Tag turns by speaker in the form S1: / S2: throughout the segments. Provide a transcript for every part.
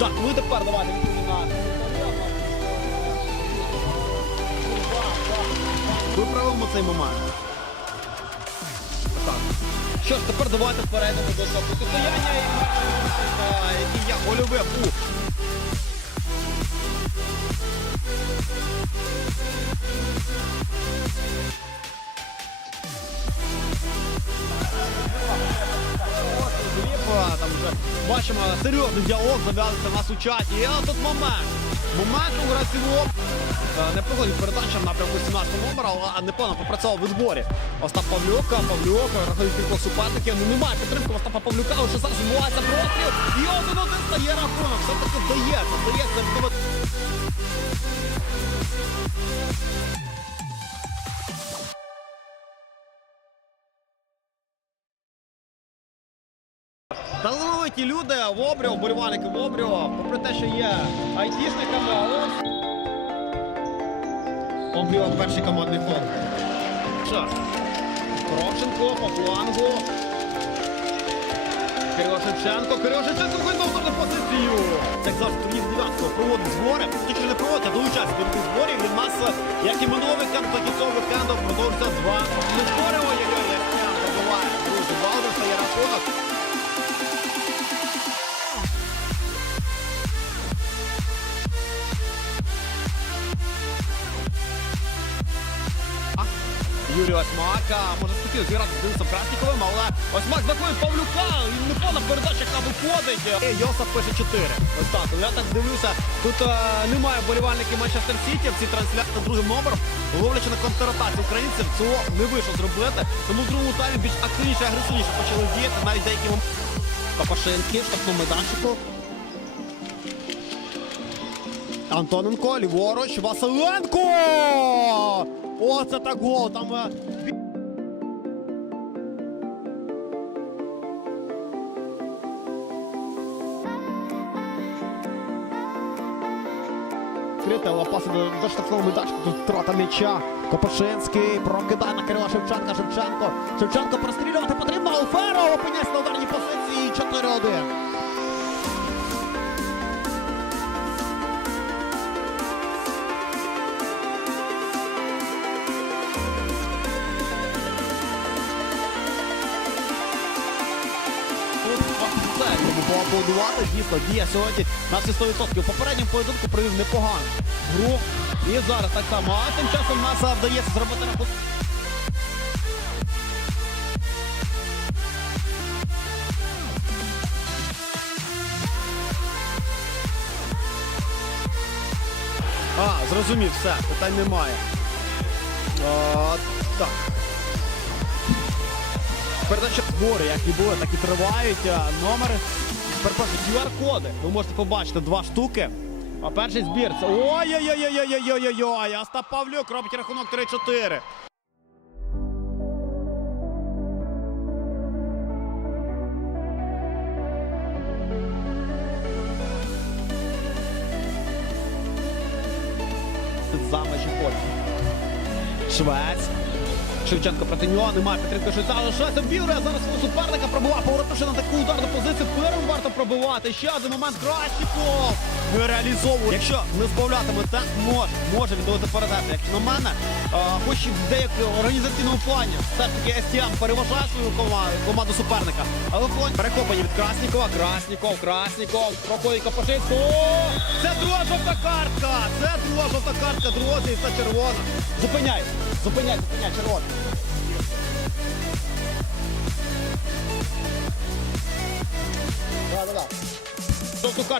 S1: Так, ну тепер давайте відповідати. Виправимо цей момент. Так. Що ж, тепер давайте перейдемо до цього протистояння і е, я полюбив. Там вже бачимо серйозний діалог зав'язується в нас у чаті. І тут момент. Момент у гравців не проходить передача в напрямку 17 номера, але непевно попрацював у зборі. Остап Павлюка, Павлюк, рахує кількох суперників. Ну немає підтримки Остапа Павлюка, лише зараз відбувається простріл. І один один стає рахунок. Все-таки вдається, вдається відбивати. Талановиті люди в Обріо, вболівальники в Обріо, попри те, що є айтішниками, але Обріо перший командний фонд. Що? Кравченко по флангу. Кирило Шевченко. Кирило Шевченко визнав на позицію. Як завжди, турнір 9 проводить збори. Тільки не проводить, а долучається до таких зборів. Від нас, як і минулого вікенду, так і цього вікенду продовжується два збори. Ой-ой-ой, як пробиває. Друзі, Балдер стає рахунок. Юрій Осьмака може спокійно зіграти з Денисом Красніковим, але Осьмак знаходить Павлюка, і непевна передача, яка виходить. І Йосиф пише 4. Ось так. Я так дивлюся, тут е, немає болівальників Манчестер Сіті в цій трансляції другим номером, ловлячи на контратацію українців, цього не вийшло зробити. Тому в другому таймі більш активніше, агресивніше почали діяти, навіть деякі моменти. Капашинський в штрафному майданчику. Антоненко, ліворуч, Василенко! Оце так гол! Там е, Відкрите, до, до штрафного майданчика. Тут втрата м'яча. Копашинський прокидає на Кирила Шевченка. Шевченко. Шевченко прострілювати потрібно. Алферо опиняється на ударній позиції. 4-1. Йому. Дійсно, дія сьогодні на всі 100%. У попередньому поєдинку провів непогану гру. І зараз так само. А тим часом нас вдається зробити рахунок. А, зрозумів, все, питань немає. А, так. Передача збори, як і були, так і тривають. А, Номери. Перепрошую, QR-коди. Ви можете побачити два штуки. А перший збір це. Ой-ой-ой-ой-ой-ой-ой-ой! Остап Павлюк робить рахунок 3-4. За межі поля. Швець. Шевченко проти нього, немає підтримки але Швець обігрує зараз свого суперника, пробував, поворотивши на таку ударну позицію, первим варто пробивати. Ще один момент Красіков не реалізовує. Якщо не збавлятиме темп, може, може віддавати передати. Як на мене, хоч і в деякому організаційному плані, все ж таки СТМ переважає свою команду, команду суперника. Але плані перехоплення від Краснікова, Красніков, Красніков, проходить Капошинського. О, Це друга жовта картка! Це друга жовта картка, друзі, це червона. Зупиняй, зупиняй, зупиняй, червона.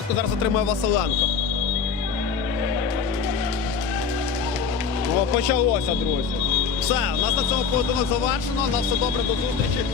S1: Картку зараз отримує Василенко. О, почалося, друзі. Все, у нас на цьому поєдинок завершено. На все добре, до зустрічі.